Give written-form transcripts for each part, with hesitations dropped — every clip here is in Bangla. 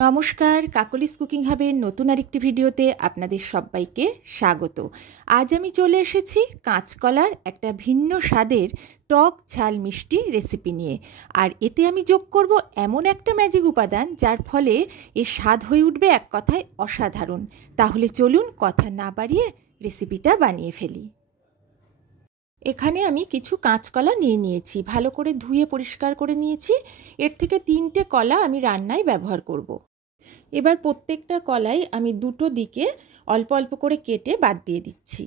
নমস্কার, কাকলিস কুকিং হাবের নতুন আরেকটি ভিডিওতে আপনাদের সবাইকে স্বাগত। আজ আমি চলে এসেছি কাঁচকলার একটা ভিন্ন স্বাদের টক ঝাল মিষ্টি রেসিপি নিয়ে। আর এতে আমি যোগ করব এমন একটা ম্যাজিক উপাদান যার ফলে এর স্বাদ হয়ে উঠবে এক কথায় অসাধারণ। তাহলে চলুন কথা না বাড়িয়ে রেসিপিটা বানিয়ে ফেলি। এখানে আমি কিছু কাঁচকলা নিয়েছি, ভালো করে ধুয়ে পরিষ্কার করে নিয়েছি। এর থেকে 3টে কলা আমি রান্নায় ব্যবহার করব। এবার প্রত্যেকটা কলাই আমি দুটো দিকে অল্প অল্প করে কেটে বাদ দিয়ে দিচ্ছি।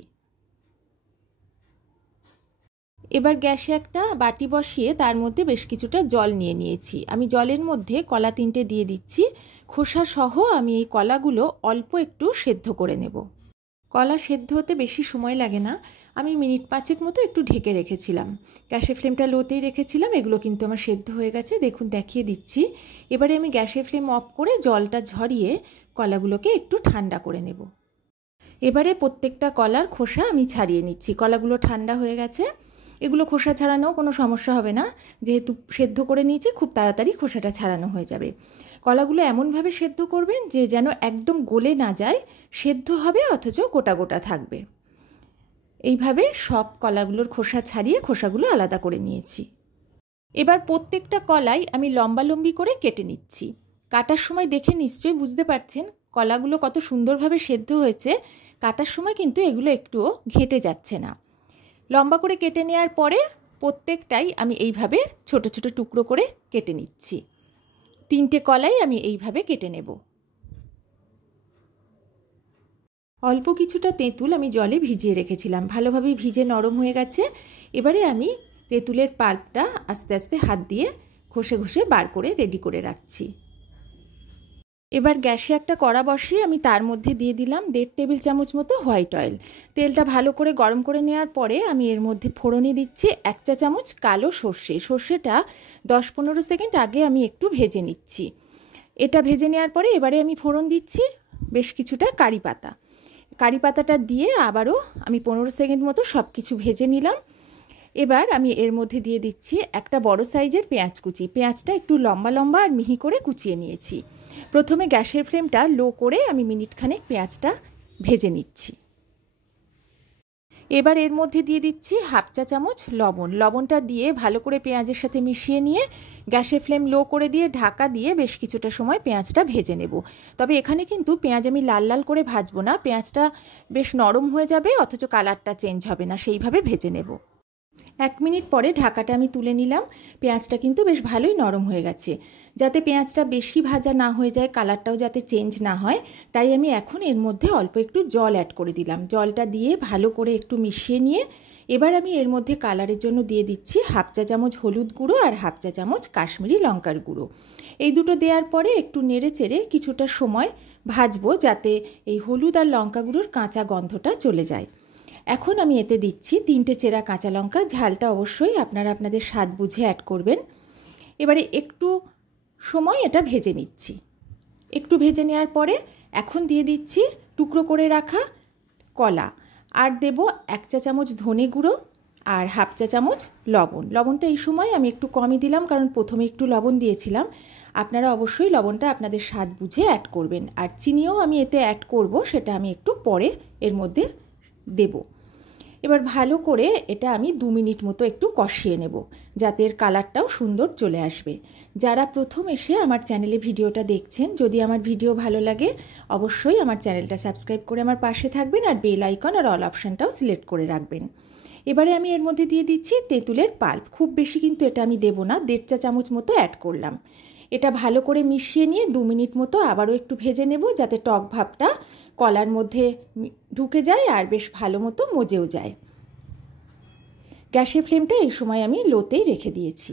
এবার গ্যাসে একটা বাটি বসিয়ে তার মধ্যে বেশ কিছুটা জল নিয়েছি। আমি জলের মধ্যে কলা 3টে দিয়ে দিচ্ছি। খোসা সহ আমি এই কলাগুলো অল্প একটু সেদ্ধ করে নেব। কলা সেদ্ধ হতে বেশি সময় লাগে না। আমি মিনিট 5 মতো একটু ঢেকে রেখেছিলাম। গ্যাসের ফ্লেমটা লোতেই রেখেছিলাম। এগুলো কিন্তু আমার সেদ্ধ হয়ে গেছে, দেখুন দেখিয়ে দিচ্ছি। এবারে আমি গ্যাসের ফ্লেম অফ করে জলটা ঝরিয়ে কলাগুলোকে একটু ঠান্ডা করে নেব। এবারে প্রত্যেকটা কলার খোসা আমি ছাড়িয়ে নিচ্ছি। কলাগুলো ঠান্ডা হয়ে গেছে। এগুলো খোসা ছাড়ানোও কোনো সমস্যা হবে না, যেহেতু সেদ্ধ করে নিয়েছি খুব তাড়াতাড়ি খোসাটা ছাড়ানো হয়ে যাবে। কলাগুলো এমনভাবে সেদ্ধ করবেন যে যেন একদম গলে না যায়, সেদ্ধ হবে অথচ গোটা গোটা থাকবে। এইভাবে সব কলাগুলোর খোসা ছাড়িয়ে খোসাগুলো আলাদা করে নিয়েছি। এবার প্রত্যেকটা কলাই আমি লম্বালম্বি করে কেটে নিচ্ছি। কাটার সময় দেখে নিশ্চয়ই বুঝতে পারছেন কলাগুলো কত সুন্দরভাবে সেদ্ধ হয়েছে। কাটার সময় কিন্তু এগুলো একটুও ঘেঁটে যাচ্ছে না। লম্বা করে কেটে নেওয়ার পরে প্রত্যেকটাই আমি এইভাবে ছোট ছোট টুকরো করে কেটে নিচ্ছি। 3টে কলাই আমি এইভাবে কেটে নেব। অল্প কিছুটা তেঁতুল আমি জলে ভিজিয়ে রেখেছিলাম, ভালোভাবে ভিজে নরম হয়ে গেছে। এবারে আমি তেঁতুলের পাল্পটা আস্তে আস্তে হাত দিয়ে ঘষে ঘষে বার করে রেডি করে রাখছি। এবার গ্যাসে একটা কড়া বসিয়ে আমি তার মধ্যে দিয়ে দিলাম 1.5 টেবিল চামচ মতো হোয়াইট অয়েল। তেলটা ভালো করে গরম করে নেওয়ার পরে আমি এর মধ্যে ফোড়নে দিচ্ছি 1 চা চামচ কালো সর্ষে। সর্ষেটা 10-15 সেকেন্ড আগে আমি একটু ভেজে নিচ্ছি। এটা ভেজে নেওয়ার পরে এবারে আমি ফোড়ন দিচ্ছি বেশ কিছুটা কারি পাতা। কারি পাতাটা দিয়ে আবারও আমি 15 সেকেন্ড মতো সব কিছু ভেজে নিলাম। এবার আমি এর মধ্যে দিয়ে দিচ্ছি একটা বড় সাইজের পেঁয়াজ কুচি। পেঁয়াজটা একটু লম্বা লম্বা আর মিহি করে কুচিয়ে নিয়েছি। প্রথমে গ্যাসের ফ্লেমটা লো করে আমি মিনিটখানেক পেঁয়াজটা ভেজে নিচ্ছি। এবার এর মধ্যে দিয়ে দিচ্ছি 1/2 চা চামচ লবণ। লবণটা দিয়ে ভালো করে পেঁয়াজের সাথে মিশিয়ে নিয়ে গ্যাসের ফ্লেম লো করে দিয়ে ঢাকা দিয়ে বেশ কিছুটা সময় পেঁয়াজটা ভেজে নেব। তবে এখানে কিন্তু পেঁয়াজ আমি লাল লাল করে ভাজবো না, পেঁয়াজটা বেশ নরম হয়ে যাবে অথচ কালারটা চেঞ্জ হবে না, সেইভাবে ভেজে নেব। 1 মিনিট পরে ঢাকাটা আমি তুলে নিলাম। পেঁয়াজটা কিন্তু বেশ ভালোই নরম হয়ে গেছে। যাতে পেঁয়াজটা বেশি ভাজা না হয়ে যায়, কালারটাও যাতে চেঞ্জ না হয়, তাই আমি এখন এর মধ্যে অল্প একটু জল অ্যাড করে দিলাম। জলটা দিয়ে ভালো করে একটু মিশিয়ে নিয়ে এবার আমি এর মধ্যে কালারের জন্য দিয়ে দিচ্ছি 1/2 চা চামচ হলুদ গুঁড়ো আর 1/2 চা চামচ কাশ্মীরি লঙ্কার গুঁড়ো। এই দুটো দেওয়ার পরে একটু নেড়ে চেড়ে কিছুটা সময় ভাজবো, যাতে এই হলুদ আর লঙ্কা গুঁড়োর কাঁচা গন্ধটা চলে যায়। এখন আমি এতে দিচ্ছি 3টে চেরা কাঁচা লঙ্কা। ঝালটা অবশ্যই আপনারা আপনাদের স্বাদ বুঝে অ্যাড করবেন। এবারে একটু সময় এটা ভেজে নিচ্ছি। একটু ভেজে নেওয়ার পরে এখন দিয়ে দিচ্ছি টুকরো করে রাখা কলা, আর দেব 1 চা চামচ ধনে গুঁড়ো আর 1/2 চা চামচ লবণ। লবণটা এই সময় আমি একটু কমই দিলাম, কারণ প্রথমে একটু লবণ দিয়েছিলাম। আপনারা অবশ্যই লবণটা আপনাদের স্বাদ বুঝে অ্যাড করবেন। আর চিনিও আমি এতে অ্যাড করব, সেটা আমি একটু পরে এর মধ্যে দেব। এবার ভালো করে এটা আমি 2 মিনিট মতো একটু কষিয়ে নেব, যাতে এর কালারটাও সুন্দর চলে আসবে। যারা প্রথম এসে আমার চ্যানেলে ভিডিওটা দেখছেন, যদি আমার ভিডিও ভালো লাগে অবশ্যই আমার চ্যানেলটা সাবস্ক্রাইব করে আমার পাশে থাকবেন আর বেল আইকন আর অল অপশানটাও সিলেক্ট করে রাখবেন। এবারে আমি এর মধ্যে দিয়ে দিচ্ছি তেঁতুলের পাল্প। খুব বেশি কিন্তু এটা আমি দেব না, 1.5 চা চামচ মতো অ্যাড করলাম। এটা ভালো করে মিশিয়ে নিয়ে 2 মিনিট মতো আবারও একটু ভেজে নেব, যাতে টক ভাবটা কলার মধ্যে ঢুকে যায় আর বেশ ভালো মতো মজেও যায়। গ্যাসের ফ্লেমটা এই সময় আমি লোতেই রেখে দিয়েছি।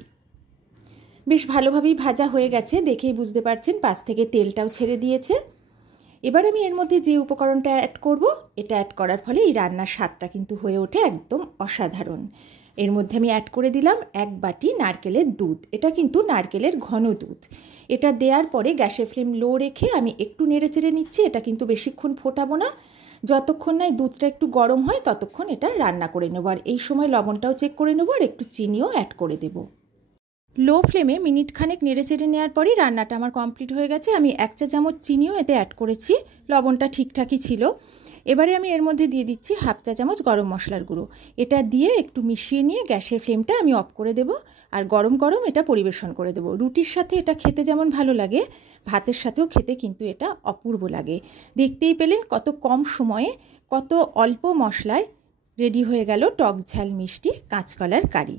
বেশ ভালোভাবেই ভাজা হয়ে গেছে, দেখেই বুঝতে পারছেন পাশ থেকে তেলটাও ছেড়ে দিয়েছে। এবার আমি এর মধ্যে যে উপকরণটা অ্যাড করব, এটা অ্যাড করার ফলে এই রান্নার স্বাদটা কিন্তু হয়ে ওঠে একদম অসাধারণ। এর মধ্যে আমি অ্যাড করে দিলাম 1 বাটি নারকেলের দুধ। এটা কিন্তু নারকেলের ঘন দুধ। এটা দেওয়ার পরে গ্যাসের ফ্লেম লো রেখে আমি একটু নেড়ে চেড়ে নিচ্ছি। এটা কিন্তু বেশিক্ষণ ফোটাবো না, যতক্ষণ না দুধটা একটু গরম হয় ততক্ষণ এটা রান্না করে নেব। আর এই সময় লবণটাও চেক করে নেব আর একটু চিনিও অ্যাড করে দেব। লো ফ্লেমে মিনিট খানেক নেড়ে চেড়ে নেওয়ার পরই রান্নাটা আমার কমপ্লিট হয়ে গেছে। আমি 1 চা চামচ চিনিও এতে অ্যাড করেছি, লবণটা ঠিকঠাকই ছিল। এবারে আমি এর মধ্যে দিয়ে দিচ্ছি 1/2 চা চামচ গরম মশলার গুঁড়ো। এটা দিয়ে একটু মিশিয়ে নিয়ে গ্যাসের ফ্লেমটা আমি অফ করে দেব, আর গরম গরম এটা পরিবেশন করে দেব। রুটির সাথে এটা খেতে যেমন ভালো লাগে, ভাতের সাথেও খেতে কিন্তু এটা অপূর্ব লাগে। দেখতেই পেলেন কত কম সময়ে, কত অল্প মশলায় রেডি হয়ে গেল টক ঝাল মিষ্টি কাঁচকলার কারি।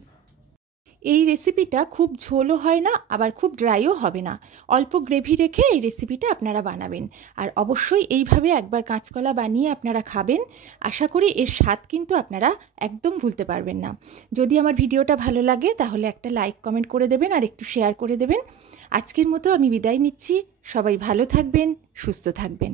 এই রেসিপিটা খুব ঝোলও হয় না, আবার খুব ড্রাইও হবে না। অল্প গ্রেভি রেখে এই রেসিপিটা আপনারা বানাবেন, আর অবশ্যই এইভাবে একবার কাঁচকলা বানিয়ে আপনারা খাবেন। আশা করি এর স্বাদ কিন্তু আপনারা একদম ভুলতে পারবেন না। যদি আমার ভিডিওটা ভালো লাগে তাহলে একটা লাইক কমেন্ট করে দেবেন, আর একটু শেয়ার করে দেবেন। আজকের মতো আমি বিদায় নিচ্ছি। সবাই ভালো থাকবেন, সুস্থ থাকবেন।